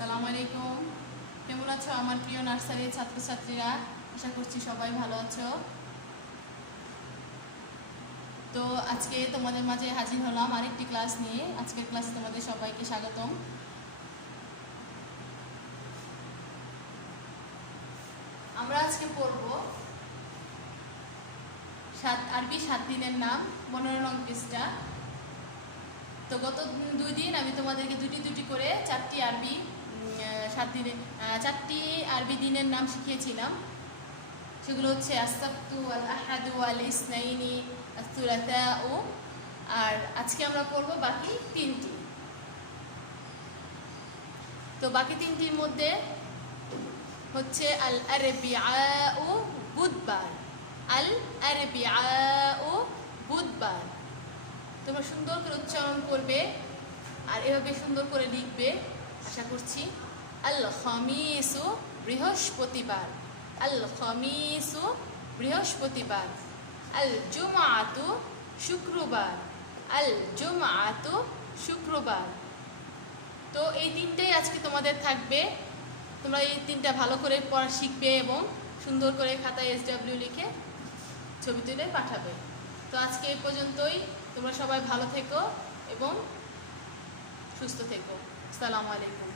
আসসালামু আলাইকুম। কেমন আছো আমার প্রিয় নার্সারির ছাত্রছাত্রীরা? আশা করছি সবাই ভালো আছো। তো আজকে তোমাদের মাঝে হাজির হলাম আরেকটি ক্লাস নিয়ে। আজকের ক্লাসে তোমাদের সবাইকে স্বাগতম। আমরা আজকে পড়ব আরবি 7 দিনের নাম, 15 নং পৃষ্ঠা। তো গত 2 দিন আমি তোমাদেরকে দুটি করে 4টি আরবি দিনের নাম শিখিয়েছিলাম। সেগুলো হচ্ছে আসসাবতু, আল আহাদু, আল ইসনাইনি, আসসুলাসাউ। আর আজকে আমরা পড়ব বাকি 3টি। তো বাকি 3টির মধ্যে হচ্ছে আল আরবিআউ, বুধবার। আল আরবিআউ, বুধবার। তোমরা সুন্দর করে উচ্চারণ করবে আর এভাবে সুন্দর করে লিখবে আশা করছি। আল খামিসু, বৃহস্পতিবার। আল খামিসু, বৃহস্পতিবার। আল জুমআতু, শুক্রবার। আল জুমআতু, শুক্রবার। তো এই 3টাই আজকে তোমাদের থাকবে। তোমরা এই 3টা ভালো করে পড়া শিখবে এবং সুন্দর করে খাতায় SW লিখে ছবি তুলে পাঠাবে। তো আজকে এই পর্যন্তই। তোমরা সবাই ভালো থেকো এবং সুস্থ থেকো। আসসালামু আলাইকুম।